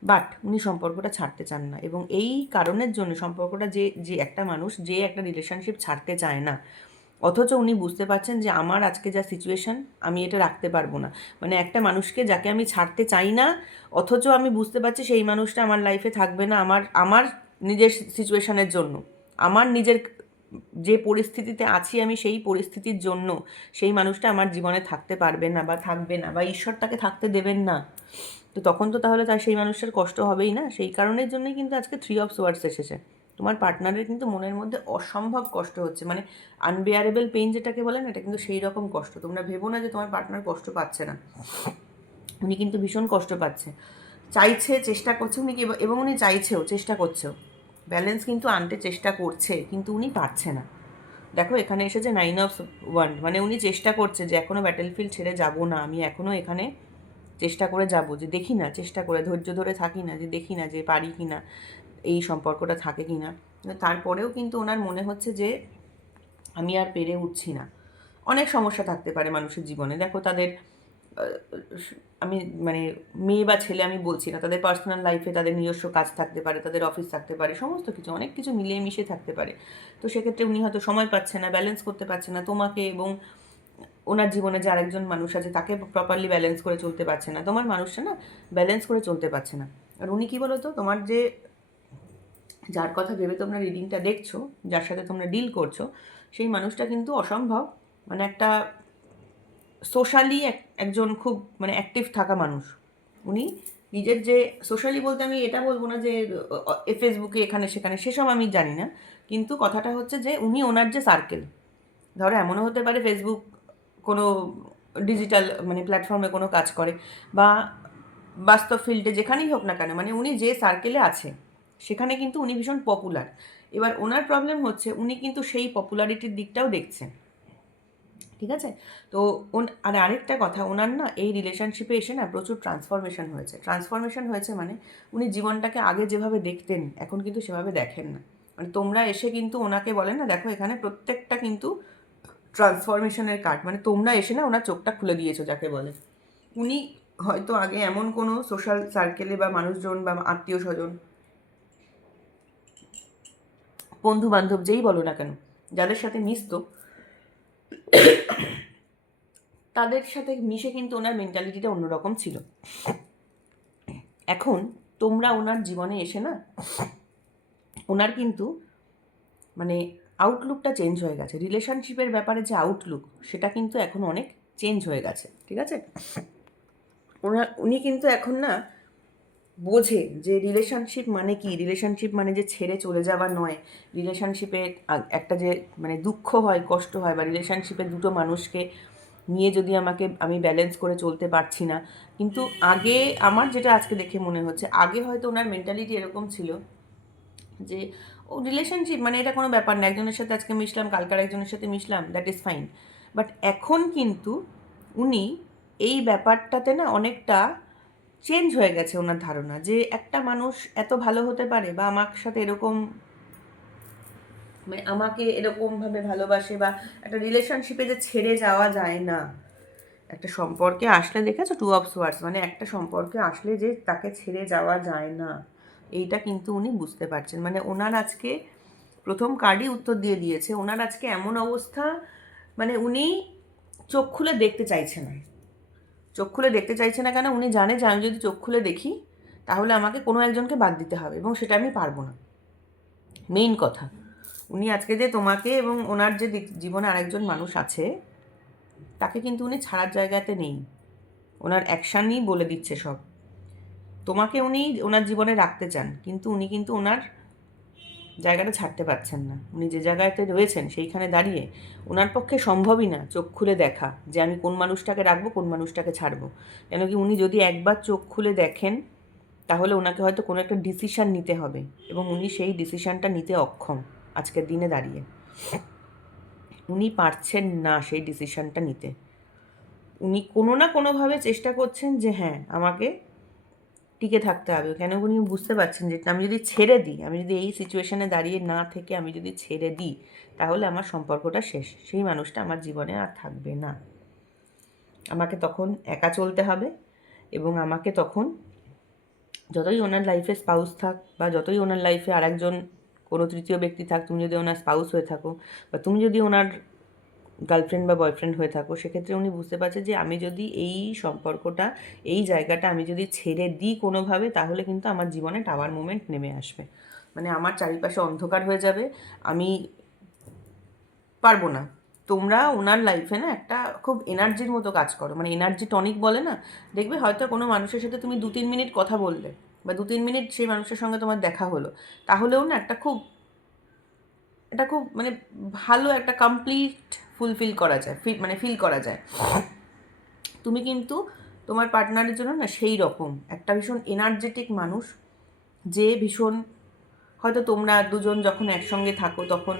বাট উনি সম্পর্কটা ছাড়তে চান না। এবং এই কারণের জন্য সম্পর্কটা, যে যে একটা মানুষ যে একটা রিলেশনশিপ ছাড়তে চায় না, অথচ উনি বুঝতে পারছেন যে আমার আজকে যা সিচুয়েশান আমি এটা রাখতে পারবো না। মানে একটা মানুষকে যাকে আমি ছাড়তে চাই না, অথচ আমি বুঝতে পারছি সেই মানুষটা আমার লাইফে থাকবে না, আমার আমার নিজের সিচুয়েশানের জন্য, আমার নিজের যে পরিস্থিতিতে আছি আমি সেই পরিস্থিতির জন্য সেই মানুষটা আমার জীবনে থাকতে পারবে না বা থাকবে না, বা ঈশ্বর তাকে থাকতে দেবেন না। তো তখন তো তাহলে তার সেই মানুষটার কষ্ট হবেই না। সেই কারণের জন্যই কিন্তু আজকে 3 অফ সোয়ার্ডস এসেছে। তোমার পার্টনারের কিন্তু মনের মধ্যে অসম্ভব কষ্ট হচ্ছে, মানে আনবেয়ারেবল পেইন যেটাকে বলে না, এটা কিন্তু সেই রকম কষ্ট। তোমরা ভেবো না যে তোমার পার্টনার কষ্ট পাচ্ছে না, উনি কিন্তু ভীষণ কষ্ট পাচ্ছে, চাইছে, চেষ্টা করছে উনি, এবং উনি চাইছেও, চেষ্টা করছেও, ব্যালেন্স কিন্তু আনতে চেষ্টা করছে, কিন্তু উনি পারছে না। দেখো এখানে এসেছে 9 অফ ওয়ান্ড, মানে উনি চেষ্টা করছে যে এখনও ব্যাটেলফিল্ড ছেড়ে যাব না, আমি এখনও এখানে চেষ্টা করে যাব, যে দেখি না, চেষ্টা করে ধৈর্য ধরে থাকি না, যে দেখি না যে পারি কি না, এই সম্পর্কটা থাকে কি না। তারপরেও কিন্তু ওনার মনে হচ্ছে যে আমি আর পেরে উঠছি না। অনেক সমস্যা থাকতে পারে মানুষের জীবনে, দেখো তাদের আমি মানে মেয়ে বা ছেলে আমি বলছি না, তাদের পার্সোনাল লাইফে তাদের নিজস্ব কাজ থাকতে পারে, তাদের অফিস থাকতে পারে, সমস্ত কিছু, অনেক কিছু মিলিয়ে মিশিয়ে থাকতে পারে। তো সেক্ষেত্রে উনি হয়তো সময় পাচ্ছে না, ব্যালেন্স করতে পারছে না তোমাকে, এবং ওনার জীবনে যে আরেকজন মানুষ আছে তাকে প্রপারলি ব্যালেন্স করে চলতে পারছে না, তোমার মানুষটা না ব্যালেন্স করে চলতে পারছে না। আর উনি কী বলো তো, তোমার যে যার কথা ভেবে তোমরা রিডিংটা দেখছো, যার সাথে তোমরা ডিল করছো, সেই মানুষটা কিন্তু অসম্ভব, মানে একটা সোশ্যালি একজন খুব মানে অ্যাক্টিভ থাকা মানুষ। উনি নিজের যে সোশ্যালি বলতে আমি এটা বলবো না যে ফেসবুকে এখানে সেখানে, সেসব আমি জানি না, কিন্তু কথাটা হচ্ছে যে উনি ওনার যে সার্কেল, ধরো এমনও হতে পারে ফেসবুক কোনো ডিজিটাল মানে প্ল্যাটফর্মে কোনো কাজ করে, বা বাস্তব ফিল্ডে যেখানেই হোক না কেন, মানে উনি যে সার্কেলে আছে সেখানে কিন্তু উনি ভীষণ পপুলার। এবার ওনার প্রবলেম হচ্ছে উনি কিন্তু সেই পপুলারিটির দিকটাও দেখছেন। ঠিক আছে, তো আর আরেকটা কথা, ওনার না এই রিলেশনশিপে এসে না প্রচুর ট্রান্সফরমেশন হয়েছে। ট্রান্সফরমেশন হয়েছে মানে উনি জীবনটাকে আগে যেভাবে দেখতেন এখন কিন্তু সেভাবে দেখেন না। মানে তোমরা এসে কিন্তু ওনাকে বলেন না, দেখো এখানে প্রত্যেকটা কিন্তু ট্রান্সফরমেশনের কার্ড, মানে তোমরা এসে না ওনার চোখটা খুলে দিয়েছো যাকে বলে। উনি হয়তো আগে এমন কোনো সোশ্যাল সার্কেলে বা মানুষজন বা আত্মীয় স্বজন, বন্ধু বান্ধব যেই বলো না কেন, যাদের সাথে মিশতো তাদের সাথে মিশে কিন্তু ওনার মেন্টালিটিটা অন্যরকম ছিল। এখন তোমরা ওনার জীবনে এসে না ওনার কিন্তু মানে আউটলুকটা চেঞ্জ হয়ে গেছে, রিলেশনশিপের ব্যাপারে যে আউটলুক সেটা কিন্তু এখন অনেক চেঞ্জ হয়ে গেছে। ঠিক আছে, উনি কিন্তু এখন না বোঝে যে রিলেশনশিপ মানে কি, রিলেশনশিপ মানে যে ছেড়ে চলে যাওয়া নয়, রিলেশনশিপে একটা যে মানে দুঃখ হয়, কষ্ট হয়, বা রিলেশনশিপে দুটো মানুষকে নিয়ে যদি আমি ব্যালেন্স করে চলতে পারছি না। কিন্তু আগে আমার যেটা আজকে দেখে মনে হচ্ছে, আগে হয়তো ওনার মেন্টালিটি এরকম ছিল যে ও রিলেশনশিপ মানে এটা কোনো ব্যাপার না, একজনের সাথে আজকে মিশলাম, কালকার একজনের সাথে মিশলাম, দ্যাট ইজ ফাইন। বাট এখন কিন্তু উনি এই ব্যাপারটাতে না অনেকটা চেঞ্জ হয়ে গেছে ওনার ধারণা, যে একটা মানুষ এত ভালো হতে পারে, বা আমার সাথে এরকম মানে আমাকে এরকমভাবে ভালোবাসে, বা একটা রিলেশনশিপে যে ছেড়ে যাওয়া যায় না। একটা সম্পর্কে আসলে দেখেছো 2 অফ সোয়ার্ডস, মানে একটা সম্পর্কে আসলে যে তাকে ছেড়ে যাওয়া যায় না, এইটা কিন্তু উনি বুঝতে পারছেন। মানে ওনার আজকে প্রথম কার্ডই উত্তর দিয়ে দিয়েছে, ওনার আজকে এমন অবস্থা মানে উনি চোখ খুলে দেখতে চাইছে না। চোখ খুলে দেখতে চাইছে না কেন, উনি জানে যে আমি যদি চোখ খুলে দেখি তাহলে আমাকে কোনো একজনকে বাদ দিতে হবে এবং সেটা আমি পারবো না। মেইন কথা, উনি আজকে যে তোমাকে এবং ওনার যে জীবনে আরেকজন মানুষ আছে তাকে কিন্তু উনি ছাড়ার জায়গাতে নেই, ওনার অ্যাকশানই বলে দিচ্ছে সব। তোমাকে উনি ওনার জীবনে রাখতে চান, কিন্তু উনি কিন্তু ওনার জায়গাটা ছাড়তে পারছেন না। উনি যে জায়গাতে রয়েছেন সেইখানে দাঁড়িয়ে ওনার পক্ষে সম্ভবই না চোখ খুলে দেখা যে আমি কোন মানুষটাকে রাখবো, কোন মানুষটাকে ছাড়বো। কেন কি, উনি যদি একবার চোখ খুলে দেখেন তাহলে ওনাকে হয়তো কোনো একটা ডিসিশান নিতে হবে এবং উনি সেই ডিসিশানটা নিতে অক্ষম। আজকের দিনে দাঁড়িয়ে উনি পারছেন না সেই ডিসিশানটা নিতে। উনি কোনো না কোনোভাবে চেষ্টা করছেন যে হ্যাঁ আমাকে টিকে থাকতে হবে। কেন উনি বুঝতে পারছেন যে আমি যদি ছেড়ে দিই, আমি যদি এই সিচুয়েশানে দাঁড়িয়ে না থেকে আমি যদি ছেড়ে দিই তাহলে আমার সম্পর্কটা শেষ, সেই মানুষটা আমার জীবনে আর থাকবে না। আমাকে তখন একা চলতে হবে এবং আমাকে তখন যতই ওনার লাইফে স্পাউস থাক বা যতই ওনার লাইফে আরেকজন কোনো তৃতীয় ব্যক্তি থাক, তুমি যদি ওনার স্পাউস হয়ে থাকো বা তুমি যদি ওনার গার্লফ্রেন্ড বা বয়ফ্রেন্ড হয়ে থাকো, সেক্ষেত্রে উনি বুঝতে পারছে যে আমি যদি এই সম্পর্কটা, এই জায়গাটা আমি যদি ছেড়ে দিই কোনোভাবে তাহলে কিন্তু আমার জীবনে টাওয়ার মুভমেন্ট নেমে আসবে। মানে আমার চারিপাশে অন্ধকার হয়ে যাবে, আমি পারবো না। তোমরা ওনার লাইফে না একটা খুব এনার্জির মতো কাজ করো, মানে এনার্জি টনিক বলে না, দেখবে হয়তো কোনো মানুষের সাথে তুমি 2-3 মিনিট কথা বললে বা 2-3 মিনিট সেই মানুষের সঙ্গে তোমার দেখা হলো, তাহলেও না এটা খুব মানে ভালো একটা কমপ্লিট ফুলফিল করা যায়, ফিল করা যায়। তুমি কিন্তু তোমার পার্টনারের জন্য না সেই রকম একটা ভীষণ এনার্জেটিক মানুষ, যে ভীষণ হয়তো তোমরা দুজন যখন একসঙ্গে থাকো তখন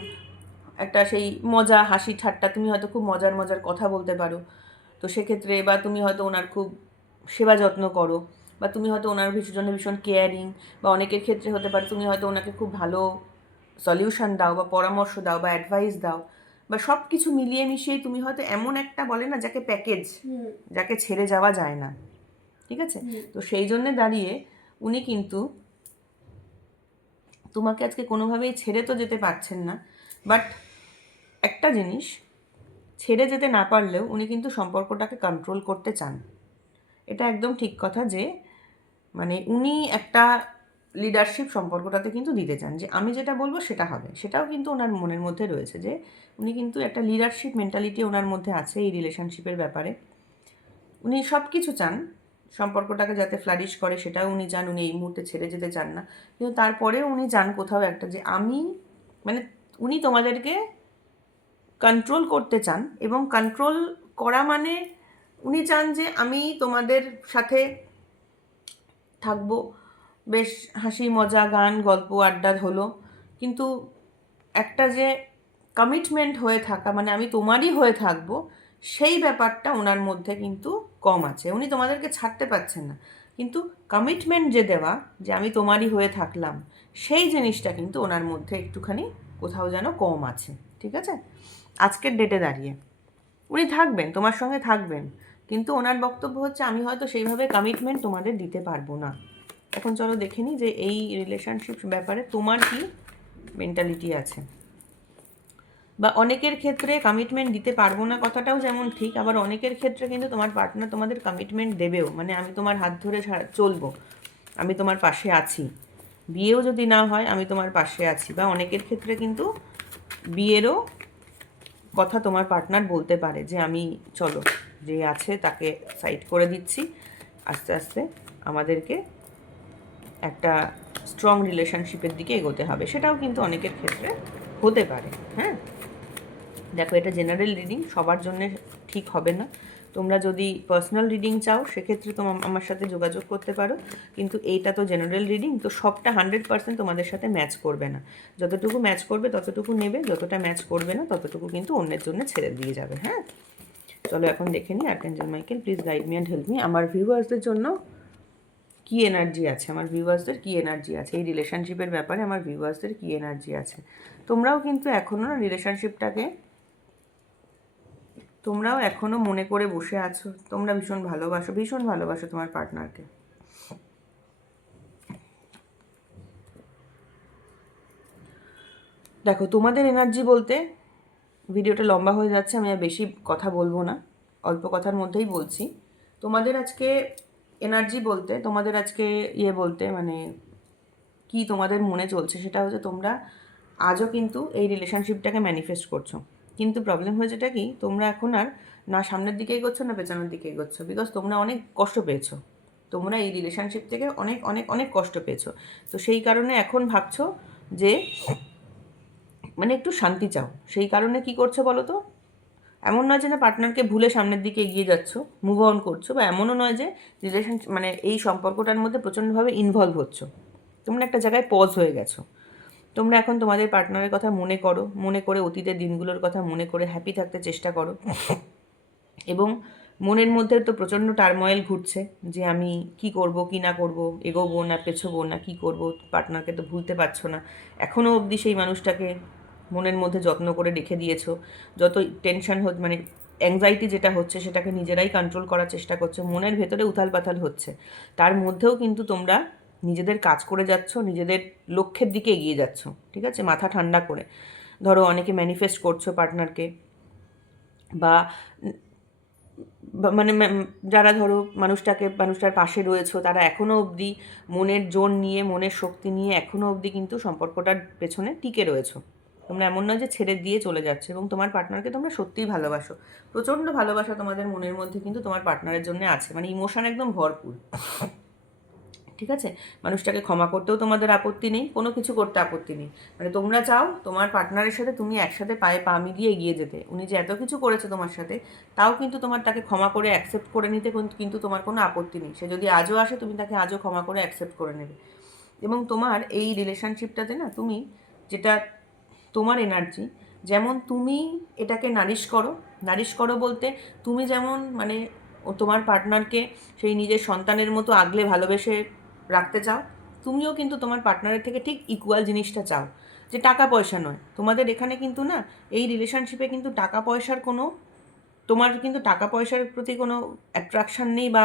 একটা সেই মজা হাসি ঠাট্টা, তুমি হয়তো খুব মজার মজার কথা বলতে পারো। তো সেক্ষেত্রে বা তুমি হয়তো ওনার খুব সেবা যত্ন করো, বা তুমি হয়তো ওনার জন্য ভীষণ কেয়ারিং, বা অনেকের ক্ষেত্রে হতে পারে তুমি হয়তো ওনাকে খুব ভালো সলিউশন দাও বা পরামর্শ দাও বা অ্যাডভাইস দাও, বা সব কিছু মিলিয়ে মিশিয়ে তুমি হয়তো এমন একটা বলে না যাকে প্যাকেজ, যাকে ছেড়ে যাওয়া যায় না। ঠিক আছে? তো সেই জন্যে দাঁড়িয়ে উনি কিন্তু তোমাকে আজকে কোনোভাবেই ছেড়ে তো যেতে পারছেন না, বাট একটা জিনিস, ছেড়ে যেতে না পারলেও উনি কিন্তু সম্পর্কটাকে কন্ট্রোল করতে চান। এটা একদম ঠিক কথা যে মানে উনি একটা লিডারশিপ সম্পর্কটাতে কিন্তু দিতে চান, যে আমি যেটা বলবো সেটা হবে। সেটাও কিন্তু ওনার মনের মধ্যে রয়েছে যে উনি কিন্তু একটা লিডারশিপ মেন্টালিটি ওনার মধ্যে আছে এই রিলেশনশিপের ব্যাপারে। উনি সব কিছু চান সম্পর্কটাকে যাতে ফ্লারিশ করে, সেটাও উনি চান। উনি এই মুহূর্তে ছেড়ে যেতে চান না, কিন্তু তারপরেও উনি চান কোথাও একটা যে আমি মানে উনি তোমাদেরকে কন্ট্রোল করতে চান, এবং কন্ট্রোল করা মানে উনি চান যে আমি তোমাদের সাথে থাকবো, বেশ হাসি মজা গান গল্প আড্ডা হলো, কিন্তু একটা যে কমিটমেন্ট হয়ে থাকা, মানে আমি তোমারই হয়ে থাকবো, সেই ব্যাপারটা ওনার মধ্যে কিন্তু কম আছে। উনি তোমাদেরকে ছাড়তে পারছেন না, কিন্তু কমিটমেন্ট যে দেওয়া যে আমি তোমারই হয়ে থাকলাম, সেই জিনিসটা কিন্তু ওনার মধ্যে একটুখানি কোথাও যেন কম আছে। ঠিক আছে? আজকের ডেটে দাঁড়িয়ে উনি থাকবেন, তোমার সঙ্গে থাকবেন, কিন্তু ওনার বক্তব্য হচ্ছে আমি হয়তো সেইভাবে কমিটমেন্ট তোমাদের দিতে পারবো না। এখন চলো দেখে নিই যে এই রিলেশনশিপ ব্যাপারে তোমার কি মেন্টালিটি আছে। বা অনেকের ক্ষেত্রে কমিটমেন্ট দিতে পারবো না কথাটাও যেমন ঠিক, আবার অনেকের ক্ষেত্রে কিন্তু তোমার পার্টনার তোমাদের কমিটমেন্ট দেবেও, মানে আমি তোমার হাত ধরে চলবো, আমি তোমার পাশে আছি, বিয়েও যদি না হয় আমি তোমার পাশে আছি। বা অনেকের ক্ষেত্রে কিন্তু বিয়েরও কথা তোমার পার্টনার বলতে পারে যে আমি চলো যে আছে তাকে সাইড করে দিচ্ছি, আস্তে আস্তে আমাদেরকে একটা স্ট্রং রিলেশনশিপের দিকে এগোতে হবে, সেটাও কিন্তু অনেকের ক্ষেত্রে হতে পারে। হ্যাঁ, দেখো এটা জেনারেল রিডিং, সবার জন্য ঠিক হবে না। তোমরা যদি পার্সোনাল রিডিং চাও সেক্ষেত্রে আমার সাথে যোগাযোগ করতে পারো, কিন্তু এইটা তো জেনারেল রিডিং, তো সবটা 100% তোমাদের সাথে ম্যাচ করবে না। যতটুকু ম্যাচ করবে ততটুকু নেবে, যতটা ম্যাচ করবে না ততটুকু কিন্তু অন্যের জন্য ছেড়ে দিয়ে যাবে। হ্যাঁ, চলো এখন দেখে নিই archangel Michael please guide me and help me. আমার ভিউয়ার্সদের জন্য কী এনার্জি আছে, আমার ভিউয়ার্সদের কী এনার্জি আছে এই রিলেশনশিপের ব্যাপারে, আমার ভিউয়ার্সদের কী এনার্জি আছে। তোমরাও কিন্তু এখনও রিলেশনশিপটাকে তোমরাও এখনও মনে করে বসে আছো, তোমরা ভীষণ ভালোবাসো তোমার পার্টনারকে। দেখো তোমাদের এনার্জি বলতে, ভিডিওটা লম্বা হয়ে যাচ্ছে, আমি আর বেশি কথা বলবো না, অল্প কথার মধ্যেই বলছি। তোমাদের আজকে এনার্জি বলতে, তোমাদের আজকে ইয়ে বলতে, মানে কি তোমাদের মনে চলছে সেটা হচ্ছে তোমরা আজও কিন্তু এই রিলেশনশিপটাকে ম্যানিফেস্ট করছো। কিন্তু প্রবলেম হয়েছেটা কি, তোমরা এখন আর না সামনের দিকে এগোচ্ছ না পেছনের দিকে এগোচ্ছ, বিকজ তোমরা অনেক কষ্ট পেয়েছো। তোমরা এই রিলেশনশিপ থেকে অনেক অনেক অনেক কষ্ট পেয়েছো। তো সেই কারণে এখন ভাবছো যে মানে একটু শান্তি চাও। সেই কারণে কি করছো বলো তো, এমন নয় যে না পার্টনারকে ভুলে সামনের দিকে এগিয়ে যাচ্ছ, মুভ অন করছো, বা এমনও নয় যে রিলেশন মানে এই সম্পর্কটার মধ্যে প্রচণ্ডভাবে ইনভলভ হচ্ছ। তোমরা একটা জায়গায় পজ হয়ে গেছো। তোমরা এখন তোমাদের পার্টনারের কথা মনে করো, মনে করে অতীতের দিনগুলোর কথা মনে করে হ্যাপি থাকতে চেষ্টা করো। এবং মনের মধ্যে তো প্রচণ্ড টার্ময়েল ঘুরছে যে আমি কি করব কি না করব, এগোবো না পেছোবো না কি করব, পার্টনারকে তো ভুলতে পারছো না। এখনও অবধি সেই মানুষটাকে মনের মধ্যে যত্ন করে রেখে দিয়েছো। যত টেনশন মানে অ্যাংজাইটি যেটা হচ্ছে সেটাকে নিজেরাই কন্ট্রোল করার চেষ্টা করছো, মনের ভেতরে উথাল পাথাল হচ্ছে। তার মধ্যেও কিন্তু তোমরা নিজেদের কাজ করে যাচ্ছ, নিজেদের লক্ষ্যের দিকে এগিয়ে যাচ্ছ, ঠিক আছে, মাথা ঠান্ডা করে। ধরো অনেকে ম্যানিফেস্ট করছো পার্টনারকে, বা মানে যারা ধরো মানুষটার পাশে রয়েছো, তারা এখনও অবধি মনের জোর নিয়ে, মনের শক্তি নিয়ে এখনও অবধি কিন্তু সম্পর্কটার পেছনে টিকে রয়েছো। তোমরা এমন নয় যে ছেড়ে দিয়ে চলে যাচ্ছে, এবং তোমার পার্টনারকে তোমরা সত্যিই ভালোবাসো। প্রচণ্ড ভালোবাসা তোমাদের মনের মধ্যে কিন্তু তোমার পার্টনারের জন্য আছে, মানে ইমোশন একদম ভরপুর, ঠিক আছে। মানুষটাকে ক্ষমা করতেও তোমাদের আপত্তি নেই, কোনো কিছু করতে আপত্তি নেই। মানে তোমরা চাও তোমার পার্টনারের সাথে তুমি একসাথে পায়ে পা মিলিয়ে এগিয়ে যেতে। উনি যে এত কিছু করেছে তোমার সাথে, তাও কিন্তু তোমার তাকে ক্ষমা করে অ্যাকসেপ্ট করে নিতে কিন্তু তোমার কোনো আপত্তি নেই। সে যদি আজও আসে, তুমি তাকে আজও ক্ষমা করে অ্যাকসেপ্ট করে নেবে। এবং তোমার এই রিলেশনশিপটাতে না, তুমি যেটা তোমার এনার্জি, যেমন তুমি এটাকে নারিশ করো বলতে, তুমি যেমন মানে তোমার পার্টনারকে সেই নিজের সন্তানের মতো আগলে ভালোবেসে রাখতে চাও, তুমিও কিন্তু তোমার পার্টনারের থেকে ঠিক ইকুয়াল জিনিসটা চাও। যে টাকা পয়সা নয়, তোমাদের এখানে কিন্তু না, এই রিলেশনশিপে কিন্তু টাকা পয়সার কোনো, তোমার কিন্তু টাকা পয়সার প্রতি কোনো অ্যাট্রাকশান নেই বা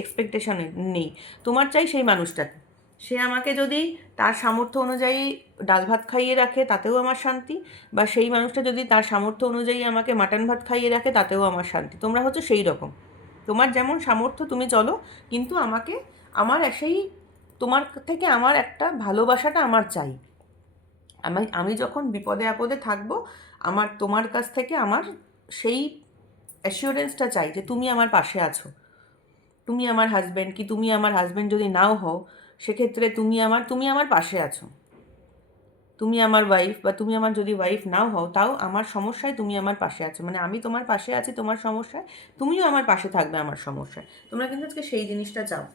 এক্সপেকটেশন নেই। তোমার চাই সেই মানুষটাকে, সে আমাকে যদি তার সামর্থ্য অনুযায়ী ডাল ভাত খাইয়ে রাখে তাতেও আমার শান্তি, বা সেই মানুষটা যদি তার সামর্থ্য অনুযায়ী আমাকে মাটন ভাত খাইয়ে রাখে তাতেও আমার শান্তি। তোমরা হচ্ছে সেই রকম, তোমার যেমন সামর্থ্য তুমি চলো, কিন্তু আমাকে আমার সেই তোমার থেকে আমার একটা ভালোবাসাটা আমার চাই। আমি যখন বিপদে আপদে থাকবো, তোমার কাছ থেকে আমার সেই অ্যাসিওরেন্সটা চাই যে তুমি আমার পাশে আছো। তুমি আমার হাজব্যান্ড, কি তুমি আমার হাজব্যান্ড যদি নাও হও, সেক্ষেত্রে তুমি আমার পাশে আছো। তুমি আমার ওয়াইফ, বা তুমি আমার যদি ওয়াইফ নাও হও, তাও আমার সমস্যায় তুমি আমার পাশে আছো। মানে আমি তোমার পাশে আছি তোমার সমস্যায়, তুমিও আমার পাশে থাকবে আমার সমস্যায়। তোমরা কিন্তু আজকে সেই জিনিসটা চাও।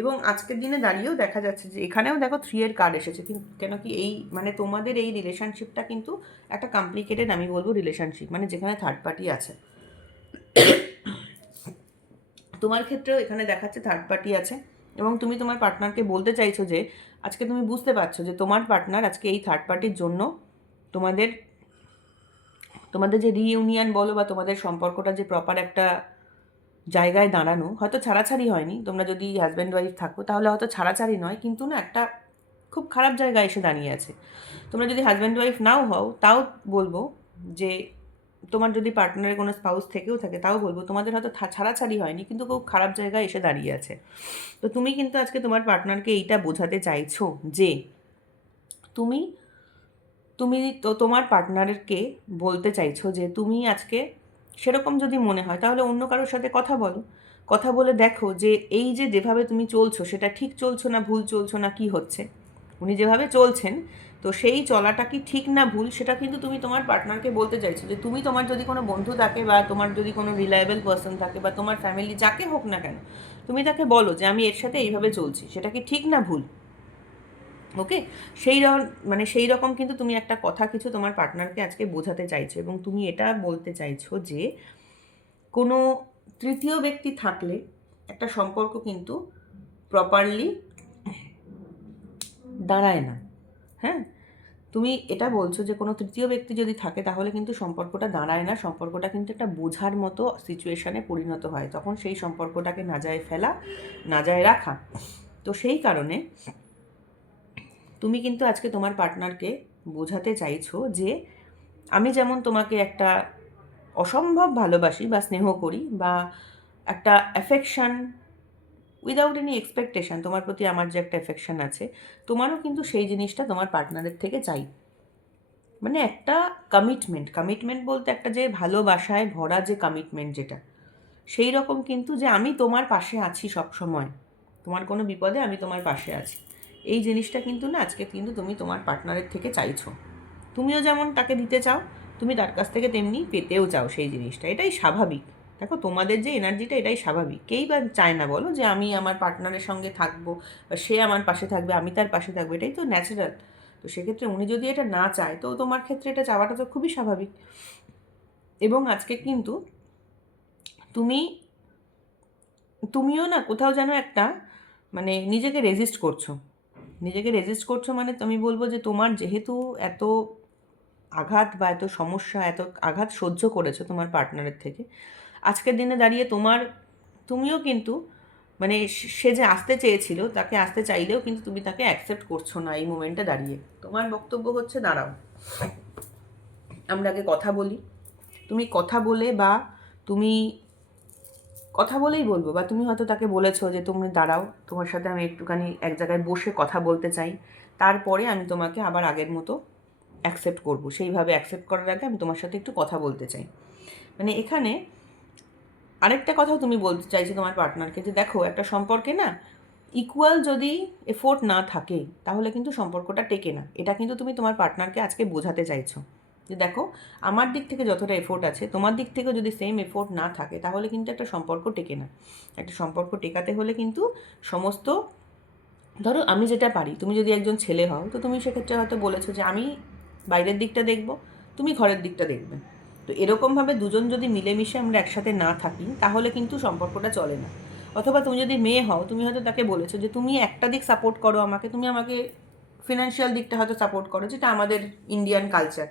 এবং আজকের দিনে দাঁড়িয়েও দেখা যাচ্ছে যে এখানেও দেখো 3 এর কার্ড এসেছে, কিন্তু কেন কি এই মানে তোমাদের এই রিলেশনশিপটা কিন্তু একটা কমপ্লিকেটেড, আমি বলবো রিলেশনশিপ, মানে যেখানে থার্ড পার্টি আছে। তোমার ক্ষেত্রেও এখানে দেখাচ্ছে থার্ড পার্টি আছে, এবং তুমি তোমার পার্টনারকে বলতে চাইছো যে আজকে তুমি বুঝতে পারছো যে তোমার পার্টনার আজকে এই থার্ড পার্টির জন্য তোমাদের তোমাদের যে রিইউনিয়ন বলো, বা তোমাদের সম্পর্কটা যে প্রপার একটা জায়গায় দাঁড়ানো, হয়তো ছাড়াছাড়ি হয়নি, তোমরা যদি হাজব্যান্ড ওয়াইফ থাকো তাহলে হয়তো ছাড়াছাড়ি নয়, কিন্তু না একটা খুব খারাপ জায়গায় এসে দাঁড়িয়ে আছে। তোমরা যদি হাজব্যান্ড ওয়াইফ নাও হও, তাও বলবো যে তোমার যদি পার্টনারের কোনো স্পাউস থেকেও থাকে, তাও বলবো তোমাদের হয়তো ছাড়াছাড়ি হয়নি, কিন্তু খুব খারাপ জায়গায় এসে দাঁড়িয়ে আছে। তো তুমি কিন্তু আজকে তোমার পার্টনারকে এইটা বোঝাতে চাইছো যে তুমি তুমি তো তোমার পার্টনারকে বলতে চাইছো যে তুমি আজকে, সেরকম যদি মনে হয় তাহলে অন্য কারোর সাথে কথা বলো, কথা বলে দেখো যে এই যে যেভাবে তুমি চলছো সেটা ঠিক চলছো না ভুল চলছো না কি হচ্ছে। উনি যেভাবে চলছেন, তো সেই চলাটা কি ঠিক না ভুল, সেটা কিন্তু তুমি তোমার পার্টনারকে বলতে চাইছো। যে তুমি, তোমার যদি কোনো বন্ধু থাকে, বা তোমার যদি কোনো রিলায়েবল পার্সন থাকে, বা তোমার ফ্যামিলি যাকে হোক না কেন, তুমি তাকে বলো যে আমি এর সাথে এইভাবে চলছি, সেটা কি ঠিক না ভুল। ওকে, সেই রকম কিন্তু তুমি একটা কথা কিছু তোমার পার্টনারকে আজকে বোঝাতে চাইছো, এবং তুমি এটা বলতে চাইছো যে কোনো তৃতীয় ব্যক্তি থাকলে একটা সম্পর্ক কিন্তু প্রপারলি দাঁড়ায় না। হ্যাঁ, তুমি এটা বলছো যে কোনো তৃতীয় ব্যক্তি যদি থাকে তাহলে কিন্তু সম্পর্কটা দাঁড়ায় না, সম্পর্কটা কিন্তু একটা বোঝার মতো সিচুয়েশানে পরিণত হয়, তখন সেই সম্পর্কটাকে না যায় ফেলা, না যায় রাখা। তো সেই কারণে তুমি কিন্তু আজকে তোমার পার্টনারকে বোঝাতে চাইছো যে আমি যেমন তোমাকে একটা অসম্ভব ভালোবাসি বা স্নেহ করি, বা একটা অ্যাফেকশান উইদাউট এনি এক্সপেকটেশান, তোমার প্রতি আমার যে একটা অ্যাফেকশান আছে, তোমারও কিন্তু সেই জিনিসটা তোমার পার্টনারের থেকে চাই। মানে একটা কমিটমেন্ট বলতে একটা যে ভালোবাসায় ভরা যে কমিটমেন্ট যেটা, সেই রকম কিন্তু যে আমি তোমার পাশে আছি সব সময়, তোমার কোনো বিপদে আমি তোমার পাশে আছি, এই জিনিসটা কিন্তু না আজকে কিন্তু তুমি তোমার পার্টনারের থেকে চাইছো। তুমিও যেমন তাকে দিতে চাও, তুমি তার কাছ থেকে তেমনি পেতেও চাও সেই জিনিসটা, এটাই স্বাভাবিক। দেখো তোমাদের যে এনার্জিটা, এটাই স্বাভাবিক। কেই বা চায় না বলো যে আমি আমার পার্টনারের সঙ্গে থাকবো বা সে আমার পাশে থাকবে, আমি তার পাশে থাকবো, এটাই তো ন্যাচারাল। তো সেক্ষেত্রে উনি যদি এটা না চায়, তো তোমার ক্ষেত্রে এটা চাওয়াটা তো খুবই স্বাভাবিক। এবং আজকে কিন্তু তুমি তুমিও না কোথাও যেন একটা মানে নিজেকে রেজিস্ট করছো মানে আমি বলবো যে তোমার যেহেতু এত আঘাত বা এত সমস্যা, এত আঘাত সহ্য করেছো তোমার পার্টনারের থেকে, আজকের দিনে দাঁড়িয়ে তুমিও কিন্তু মানে সে যে আসতে চেয়েছিল, তাকে আসতে চাইলেও কিন্তু তুমি তাকে অ্যাকসেপ্ট করছো না এই মোমেন্টে দাঁড়িয়ে। তোমার বক্তব্য হচ্ছে দাঁড়াও, আমরা আগে কথা বলি। তুমি কথা বলে বা তুমি কথা বলেই বলবো, বা তুমি হয়তো তাকে বলেছো যে তুমি দাঁড়াও, তোমার সাথে আমি একটুখানি এক জায়গায় বসে কথা বলতে চাই, তারপরে আমি তোমাকে আবার আগের মতো অ্যাকসেপ্ট করবো। সেইভাবে অ্যাকসেপ্ট করার আগে আমি তোমার সাথে একটু কথা বলতে চাই। মানে এখানে আরেকটা কথাও তুমি বলতে চাইছো তোমার পার্টনারকে, যে দেখো একটা সম্পর্কে না ইকুয়াল যদি এফোর্ট না থাকে তাহলে কিন্তু সম্পর্কটা টেকে না। এটা কিন্তু তুমি তোমার পার্টনারকে আজকে বোঝাতে চাইছো যে দেখো, আমার দিক থেকে যতটা এফোর্ট আছে, তোমার দিক থেকেও যদি সেম এফোর্ট না থাকে তাহলে কিন্তু একটা সম্পর্ক টেকে না। একটা সম্পর্ক টেকাতে হলে কিন্তু সমস্ত, ধরো আমি যেটা পারি, তুমি যদি একজন ছেলে হও তো তুমি সেক্ষেত্রে হয়তো বলেছো যে আমি বাইরের দিকটা দেখবো, তুমি ঘরের দিকটা দেখবে। তো এরকমভাবে দুজন যদি মিলেমিশে আমরা একসাথে না থাকি তাহলে কিন্তু সম্পর্কটা চলে না। অথবা তুমি যদি মেয়ে হও, তুমি হয়তো তাকে বলেছো যে তুমি একটা দিক সাপোর্ট করো আমাকে, তুমি আমাকে ফিনান্সিয়াল দিকটা হয়তো সাপোর্ট করো, যেটা আমাদের ইন্ডিয়ান কালচার,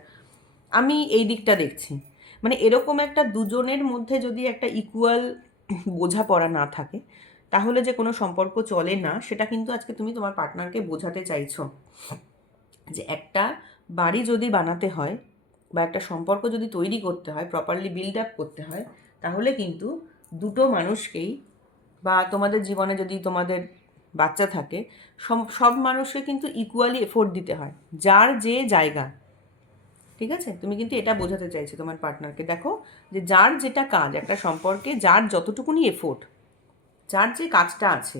আমি এই দিকটা দেখছি। মানে এরকম একটা দুজনের মধ্যে যদি একটা ইকুয়াল বোঝাপড়া না থাকে তাহলে যে কোনো সম্পর্ক চলে না, সেটা কিন্তু আজকে তুমি তোমার পার্টনারকে বোঝাতে চাইছো। যে একটা বাড়ি যদি বানাতে হয় বা একটা সম্পর্ক যদি তৈরি করতে হয়, প্রপারলি বিল্ড আপ করতে হয়, তাহলে কিন্তু দুটো মানুষকেই, বা তোমাদের জীবনে যদি তোমাদের বাচ্চা থাকে, সব মানুষকে কিন্তু ইকুয়ালি এফোর্ট দিতে হয়, যার যে জায়গা। ঠিক আছে, তুমি কিন্তু এটা বোঝাতে চাইছো তোমার পার্টনারকে, দেখো যে যার যেটা কাজ একটা সম্পর্কে, যার যতটুকুনি এফোর্ট, যার যে কাজটা আছে,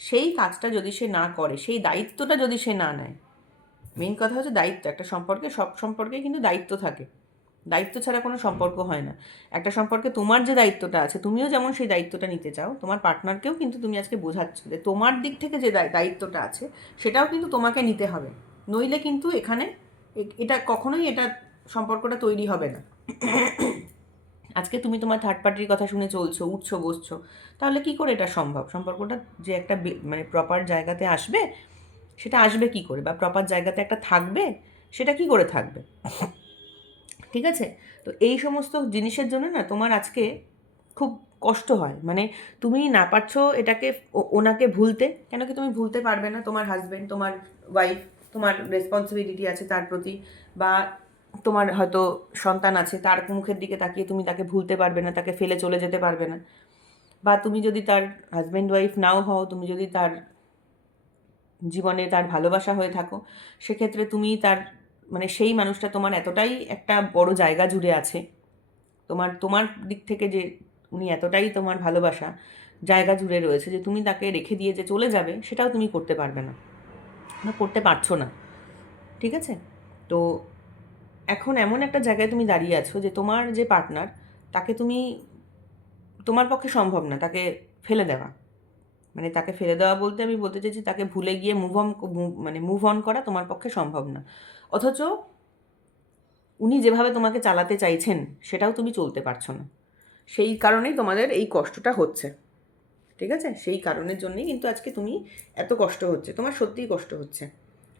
সেই কাজটা যদি সে না করে, সেই দায়িত্বটা যদি সে না নেয়, মেইন কথা হচ্ছে দায়িত্ব। একটা সম্পর্কে, সব সম্পর্কেই কিন্তু দায়িত্ব থাকে, দায়িত্ব ছাড়া কোনো সম্পর্ক হয় না। একটা সম্পর্কে তোমার যে দায়িত্বটা আছে, তুমিও যেমন সেই দায়িত্বটা নিতে চাও, তোমার পার্টনারকেও কিন্তু তুমি আজকে বোঝাচ্ছ যে তোমার দিক থেকে যে দায়িত্বটা আছে সেটাও কিন্তু তোমাকে নিতে হবে। নইলে কিন্তু এখানে এটা কখনোই এটা সম্পর্কটা তৈরি হবে না। আজকে তুমি তোমার থার্ড পার্টির কথা শুনে চলছো, উঠছো বসছো, তাহলে কি করে এটা সম্ভব? সম্পর্কটা যে একটা মানে প্রপার জায়গাতে আসবে, সেটা আসবে কি করে? বা প্রপার জায়গাতে একটা থাকবে, সেটা কি করে থাকবে? ঠিক আছে? তো এই সমস্ত জিনিসের জন্য না তোমার আজকে খুব কষ্ট হয়। মানে তুমি না পারছো এটাকে, ওনাকে ভুলতে। কেন কি তুমি ভুলতে পারবে না? তোমার হাজব্যান্ড, তোমার ওয়াইফ, তোমার রেসপন্সিবিলিটি আছে তার প্রতি, বা তোমার হয়তো সন্তান আছে, তার মুখের দিকে তাকিয়ে তুমি তাকে ভুলতে পারবে না, তাকে ফেলে চলে যেতে পারবে না। বা তুমি যদি তার হাজব্যান্ড ওয়াইফ নাও হও, তুমি যদি তার জীবনে তার ভালোবাসা হয়ে থাকো, সেক্ষেত্রে তুমি তার মানে সেই মানুষটা তোমার এতটাই একটা বড় জায়গা জুড়ে আছে, তোমার তোমার দিক থেকে যে উনি এতটাই তোমার ভালোবাসা জায়গা জুড়ে রয়েছে, যে তুমি তাকে রেখে দিয়ে যে চলে যাবে সেটাও তুমি করতে পারবে না, বা করতে পারছো না। ঠিক আছে? তো এখন এমন একটা জায়গায় তুমি দাঁড়িয়ে আছো যে তোমার যে পার্টনার, তাকে তুমি, তোমার পক্ষে সম্ভব না তাকে ফেলে দেওয়া। মানে তাকে ফেলে দেওয়া বলতে আমি বলতে চাইছি তাকে ভুলে গিয়ে মুভ অন করা তোমার পক্ষে সম্ভব না। অথচ উনি যেভাবে তোমাকে চালাতে চাইছেন সেটাও তুমি চলতে পারছো না। সেই কারণেই তোমাদের এই কষ্টটা হচ্ছে। ঠিক আছে? সেই কারণের জন্যই কিন্তু আজকে তুমি এত কষ্ট হচ্ছে, তোমার সত্যিই কষ্ট হচ্ছে।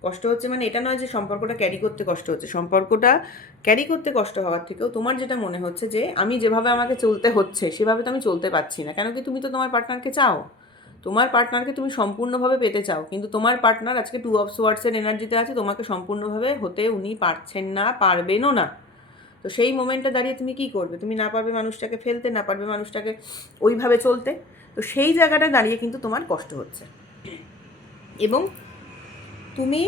কষ্ট হচ্ছে মানে এটা নয় যে সম্পর্কটা ক্যারি করতে কষ্ট হচ্ছে, সম্পর্কটা ক্যারি করতে কষ্ট হওয়ার থেকেও তোমার যেটা মনে হচ্ছে যে আমি যেভাবে আমাকে চলতে হচ্ছে সেভাবে তো আমি চলতে পারছি না। কেন কি তুমি তো তোমার পার্টনারকে চাও, তোমার পার্টনারকে তুমি সম্পূর্ণভাবে পেতে চাও, কিন্তু তোমার পার্টনার আজকে টু অফ সোয়ার্ডসের এনার্জিতে আছে, তোমাকে সম্পূর্ণভাবে হতে উনি পারছেন না, পারবেনও না। তো তো সেই মোমেন্টে দাঁড়িয়ে তুমি কি করবে? তুমি না পারবে মানুষটাকে ফেলতে, না পারবে মানুষটাকে ওইভাবে চলতে। তো সেই জায়গাটা দাঁড়িয়ে কিন্তু তোমার কষ্ট হচ্ছে। এবং তুমি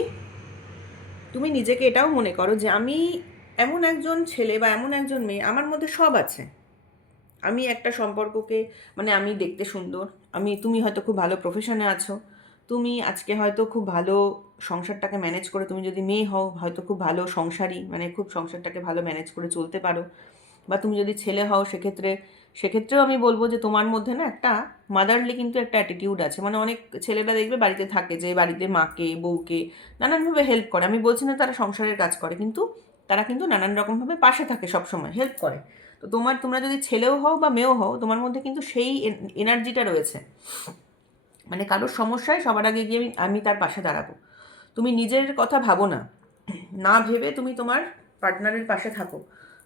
তুমি নিজেকে এটাও মনে করো যে আমি এমন একজন ছেলে বা এমন একজন মেয়ে, আমার মধ্যে সব আছে। আমি একটা সম্পর্ককে, মানে আমি দেখতে সুন্দর, তুমি হয়তো খুব ভালো প্রফেশনে আছো, তুমি আজকে হয়তো খুব ভালো সংসারটাকে ম্যানেজ করে, তুমি যদি মেয়ে হও হয়তো খুব ভালো সংসারী, মানে খুব সংসারটাকে ভালো ম্যানেজ করে চলতে পারো। বা তুমি যদি ছেলে হও সেক্ষেত্রেও আমি বলবো যে তোমার মধ্যে না একটা মাদারলি কিন্তু একটা অ্যাটিটিউড আছে। মানে অনেক ছেলেরা দেখবে বাড়িতে থাকে, যে বাড়িতে মাকে বউকে নানানভাবে হেল্প করে। আমি বলছি না তারা সংসারের কাজ করে, কিন্তু তারা কিন্তু নানান রকমভাবে পাশে থাকে, সবসময় হেল্প করে। তো তোমরা যদি ছেলেও হও বা মেয়েও হও, তোমার মধ্যে কিন্তু সেই এনার্জিটা রয়েছে। মানে কারোর সমস্যায় সবার আগে গিয়ে আমি তার পাশে দাঁড়াবো। তুমি নিজের কথা ভাবো না, না ভেবে তুমি তোমার পার্টনারের পাশে থাকো।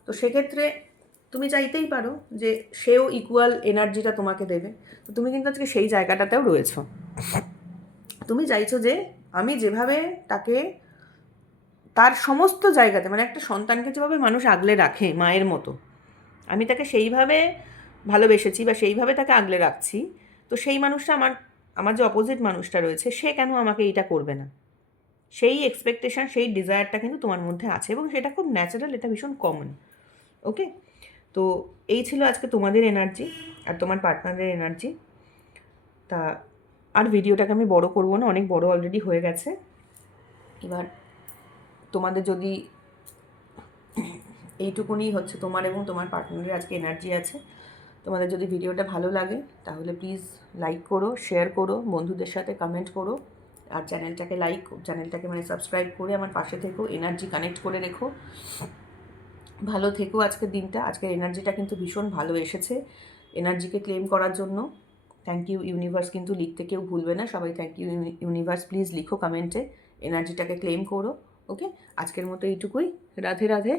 তো সেক্ষেত্রে তুমি চাইতেই পারো যে সেও ইকুয়াল এনার্জিটা তোমাকে দেবে। তো তুমি কিন্তু আজকে সেই জায়গাটাতেও রয়েছো। তুমি চাইছো যে আমি যেভাবে তাকে তার সমস্ত জায়গাতে, মানে একটা সন্তানকে যেভাবে মানুষ আগলে রাখে মায়ের মতো, আমি তাকে সেইভাবে ভালোবেসেছি বা সেইভাবে তাকে আগলে রাখছি। তো সেই মানুষটা আমার যে অপোজিট মানুষটা রয়েছে, সে কেন আমাকে এইটা করবে না? সেই এক্সপেকটেশন, সেই ডিজায়ারটা কিন্তু তোমার মধ্যে আছে, এবং সেটা খুব ন্যাচারাল, এটা ভীষণ কমন। ওকে, তো এই ছিল আজকে তোমাদের এনার্জি আর তোমার পার্টনারের এনার্জি। তা আর ভিডিওটাকে আমি বড় করবো না, অনেক বড় অলরেডি হয়ে গেছে। এবার তোমাদের যদি এইটুকুনি হচ্ছে তোমার এবং তোমার পার্টনারের আজকে এনার্জি আছে, তোমাদের যদি ভিডিওটা ভালো লাগে তাহলে প্লিজ লাইক করো, শেয়ার করো, বন্ধুদের সাথে কমেন্ট করো, আর চ্যানেলটাকে মানে সাবস্ক্রাইব করে আমার পাশে থেকো, এনার্জি কানেক্ট করে রেখো। ভালো থেকো আজকের দিনটা। আজকের এনার্জিটা কিন্তু ভীষণ ভালো এসেছে। এনার্জিকে ক্লেম করার জন্য থ্যাংক ইউ ইউনিভার্স কিন্তু লিখতে কেউ ভুলবে না, সবাই থ্যাংক ইউ ইউনিভার্স প্লিজ লিখো কমেন্টে, এনার্জিটাকে ক্লেম করো। ওকে, আজকের মতো এইটুকুই। রাধে রাধে।